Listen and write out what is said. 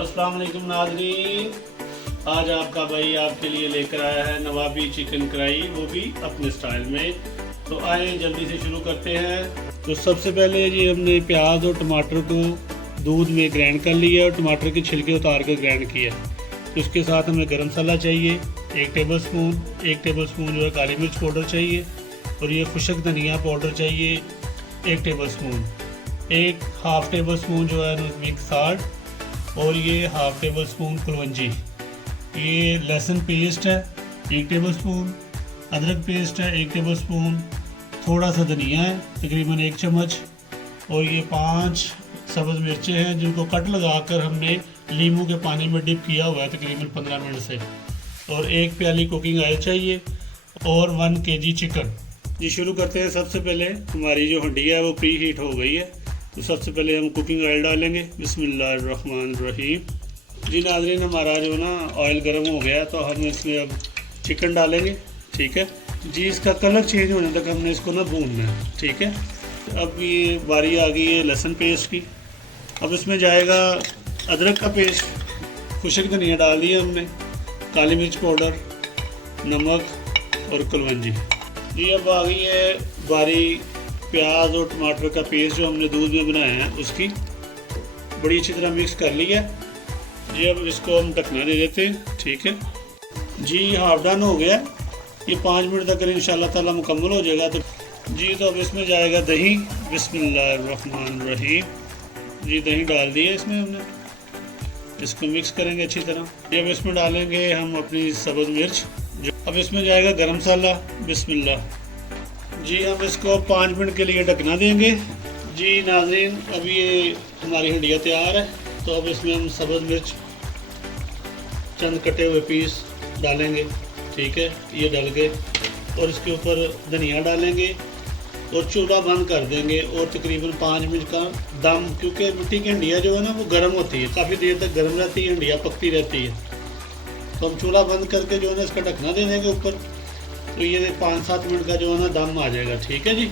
अस्सलाम वालेकुम नाज़रीन, आज आपका भाई आपके लिए लेकर आया है नवाबी चिकन कढ़ाई, वो भी अपने स्टाइल में। तो आए जल्दी से शुरू करते हैं। तो सबसे पहले जी हमने प्याज और टमाटर को दूध में ग्राइंड कर लिया और टमाटर के छिलके उतार कर ग्राइंड किया। तो उसके साथ हमें गरम मसाला चाहिए 1 टेबलस्पून जो है काली मिर्च पाउडर चाहिए, और ये खुशक धनिया पाउडर चाहिए 1 टेबलस्पून, 1/2 टेबलस्पून जो है मिक्स साल्ट, और ये 1/2 टेबलस्पून कुलवंजी। ये लहसुन पेस्ट है 1 टेबलस्पून, अदरक पेस्ट है 1 टेबलस्पून, थोड़ा सा धनिया है तकरीबन 1 चम्मच, और ये 5 सब्ज़ मिर्चें हैं जिनको कट लगाकर हमने नींबू के पानी में डिप किया हुआ है तकरीबन 15 मिनट से, और 1 प्याली कुकिंग ऑयल चाहिए, और 1 kg चिकन। ये शुरू करते हैं। सबसे पहले हमारी जो हंडी है वो प्री हीट हो गई है, तो सबसे पहले हम कुकिंग ऑयल डालेंगे। बिस्मिल्लाहिर्रहमानिर्रहीम। जी नाज़रीन, हमारा जो ना ऑयल गर्म हो गया, तो हम इसमें अब चिकन डालेंगे। ठीक है जी, इसका कलर चेंज होने तक हमने इसको ना भूनना है। ठीक है, अब ये बारी आ गई है लहसुन पेस्ट की। अब इसमें जाएगा अदरक का पेस्ट, खुशक धनिया डाल दिया हमने, काली मिर्च पाउडर, नमक और कुलवंजी। जी अब आ गई है बारी प्याज और टमाटर का पेस्ट जो हमने दूध में बनाया है, उसकी बड़ी अच्छी तरह मिक्स कर लिया। जी अब इसको हम ढकना दे देते हैं। ठीक है जी, हाफ डन हो गया। ये 5 मिनट तक इंशाल्लाह ताला मुकम्मल हो जाएगा। तो जी तो अब इसमें जाएगा दही। बिस्मिल्लाहिर्रहमानिर्रहीम। जी दही डाल दिए इसमें हमने, इसको मिक्स करेंगे अच्छी तरह। जी अब इसमें डालेंगे हम अपनी सब्ज़ मिर्च। अब इसमें जाएगा गरम मसाला। बिस्मिल्लाह। जी हम इसको 5 मिनट के लिए ढकना देंगे। जी नाज़रीन, अब ये हमारी हंडिया तैयार है। तो अब इसमें हम सब्ज़ मिर्च चंद कटे हुए पीस डालेंगे। ठीक है, ये डल गए, और इसके ऊपर धनिया डालेंगे और चूल्हा बंद कर देंगे, और तकरीबन 5 मिनट का दम, क्योंकि मिट्टी की हंडिया जो है ना वो गर्म होती है, काफ़ी देर तक गर्म रहती है, हंडिया पकती रहती है। तो हम चूल्हा बंद करके जो है ना इसका ढकना दे देंगे ऊपर। तो ये 5-7 मिनट का जो है ना दम आ जाएगा। ठीक है जी।